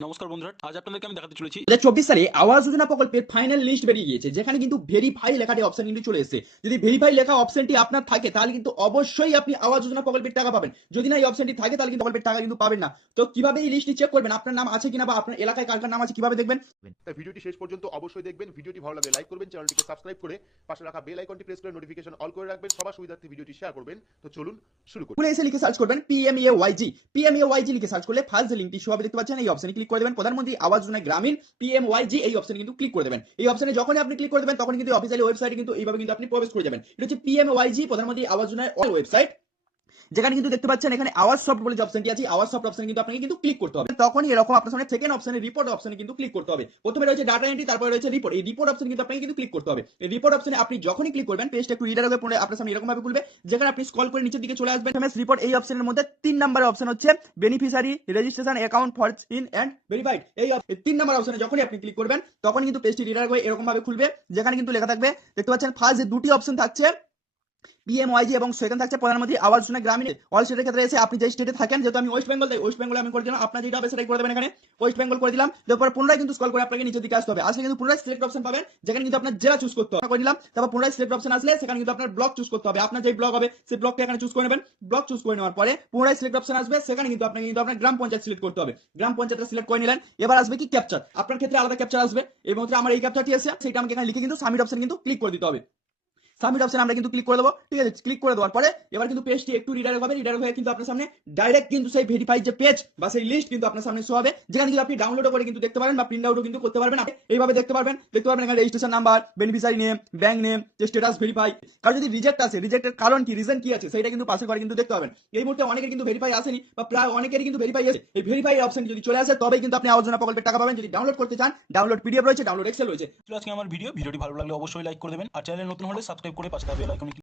নমস্কার বন্ধুরা আজ আপনাদেরকে আমি দেখাতে চলেছি দু চব্বিশ সালে আবাস যোজনা প্রকল্পের ফাইনাল লিস্ট বেরিয়ে গিয়েছে যেখানে কিন্তু ভেরিফাই লেখাটি অপশন কিন্তু চলে এসেছে। যদি ভেরিফাই লেখা অপশনটি আপনার থাকে তাহলে কিন্তু অবশ্যই আপনি আবাস যোজনা প্রকল্পের টাকা পাবেন। যদি না এই অপশনটি থাকে তাহলে কিন্তু প্রকল্পের টাকা কিন্তু পাবেন না। তো কীভাবে এই লিস্টটি চেক করবেন আপনার নাম আছে কিনা বা আপনার এলাকায় কার কার নাম আছে কীভাবে দেখবেন? তাই ভিডিওটি শেষ পর্যন্ত অবশ্যই দেখবেন। ভিডিওটি ভালো লাগলে লাইক করবেন চ্যানেলটিকে সাবস্ক্রাইব করে পাশে রাখা বেল আইকনটি প্রেস করে নোটিফিকেশন অল করে রাখবেন। সবার সুবিধার্থে ভিডিওটি শেয়ার করবেন। তো চলুন শুরু করি। গুগলে এসে লিখে সার্চ করবেন পিএমএ ওয়াইজি পিএমএ ওয়াইজি লিখে সার্চ করলে ফার্স্ট যে লিঙ্কটি শো হবে দেখতে পাচ্ছেন? এই অপশনে ক্লিক করে দেবেন, প্রধানমন্ত্রী আবাস যোজনা গ্রামীণ পিএমওয়াইজি এই অপশনে কিন্তু ক্লিক করে দেবেন। এই অপশনে যখনই আপনি ক্লিক করে দেবেন তখন কিন্তু অফিসিয়ালি ওয়েবসাইটে কিন্তু এইভাবে কিন্তু আপনি প্রবেশ করে যাবেন। এটা হচ্ছে পিএমওয়াইজি প্রধানমন্ত্রী আবাস যোজনার ওয়েবসাইট যেখানে কিন্তু দেখতে পাচ্ছেন এখানে আওয়াজ সফট বলে যে অপশনটি আছে আওয়ার সফট অপশনে কিন্তু আপনাকে কিন্তু ক্লিক করতে হবে। তখনই এরকম আপনার সামনে সেকেন্ড অপশনে রিপোর্ট অপশনে কিন্তু ক্লিক করতে হবে। প্রথমে রয়েছে ডাটা এন্ট্রি তারপরে রয়েছে রিপোর্ট এই রিপোর্ট অপশনে কিন্তু আপনাকে কিন্তু ক্লিক করতে হবে। এই রিপোর্ট অপশনে আপনি যখনই ক্লিক করবেন পেজটা একটু রিডার হবে পড়ে আপনার সামনে এরকম ভাবে খুলবে, যেখানে আপনি স্ক্রল করে নিচের দিকে চলে আসবেন। এমএস রিপোর্ট এই অপশনের মধ্যে তিন নাম্বার অপশন হচ্ছে beneficiary registration account for in end verified এই তিন নাম্বার অপশনে যখনই আপনি ক্লিক করবেন তখন কিন্তু পেজটি রিডার হয়ে এরকম ভাবে খুলবে, যেখানে কিন্তু লেখা থাকবে, দেখতে পাচ্ছেন ফার্স্ট যে দুটি অপশন থাকছে পিএমওয়াইজি এবং সেকেন্ড থাকছে প্রধানমন্ত্রী আবাস যোজনা গ্রামীণ অল স্টেটের ক্ষেত্রে এসে আপনি যে স্টেটে থাকেন, যেহেতু আমি ওয়েস্ট বেঙ্গল তাই ওয়েস্ট বেঙ্গলে আমি করে দিলাম। আপনার যেটা হবে সেটাই করে দেবেন এখানে। ওয়েস্ট বেঙ্গল করে দিলাম। তারপর পুনরায় কিন্তু স্কল করে আপনাকে নিচের দিকে আসতে হবে। আসলে কিন্তু পুনরায় সিলেক্ট অপশন পাবেন, যেখানে কিন্তু আপনার জেলা চুজ করতে হবে। করে দিলাম। তারপর পুনরায় সিলেক্ট অপশন আসলে সেখানে কিন্তু আপনার ব্লক চুজ করতে হবে। আপনার যে ব্লক হবে, সেই ব্লকটা এখানে চুজ করে নেবেন। ব্লক চুজ করে নেওয়ার পরে পুনরায় সিলেক্ট অপশন আসবে। সেখানে কিন্তু আপনাকে কিন্তু আপনার গ্রাম পঞ্চায়েত সিলেক্ট করতে হবে। গ্রাম পঞ্চায়েতটা সিলেক্ট করে নিলেন। এবার আসবে কি ক্যাপচার আপনার ক্ষেত্রে আলাদা ক্যাপচার আসবে। এই মুহূর্তে আমার এই ক্যাপচারটি আছে সেটা আমাকে এখানে লিখে কিন্তু সাবমিট অপশন কিন্তু ক্লিক করে দিতে হবে। সাবমিট অপশন আমরা কিন্তু ক্লিক করে দেবো, ঠিক আছে? ক্লিক করে দেওয়ার পরে এবার কিন্তু পেজটি একটু রিডাইরেক্ট হবে রিডাইরেক্ট হয়ে কিন্তু আপনার সামনে ডাইরেক্ট কিন্তু সেই ভেরিফাইড যে পেজ বা সেই লিস্ট কিন্তু আপনার সামনে শো হবে, যেখানে কিন্তু আপনি ডাউনলোড করে কিন্তু দেখতে পারেন বা প্রিন্ট আউটও কিন্তু করতে পারবেন। এইভাবে দেখতে পারবেন দেখতে পারবেন এখানে registration number beneficiary name bank name যে স্ট্যাটাস ভেরিফাই কারণ যদি রিজেক্ট আছে রিজেক্টের কারণ কি রিজন কি আছে সেটা কিন্তু পাশের ঘরে কিন্তু দেখতে পাবেন। এই মুহূর্তে অনেকের কিন্তু ভেরিফাই আসেনি বা প্রায় অনেকেরই কিন্তু ভেরিফাই আছে এই ভেরিফাই অপশন যদি চলে আসে, তবেই কিন্তু আপনি আলোচনা প্রকল্পের টাকা পাবেন। যদি ডাউনলোড করতে চান ডাউনলোড পিডিএফ রয়েছে ডাউনলোড এক্সেল রয়েছে। আজকে আমার ভিডিও ভিডিওটি ভালো লাগলে অবশ্যই লাইক করে দেবেন। আর চ্যানেল নতুন হলে সাবস্ক্রাইব করে পাশে বেল আইকনে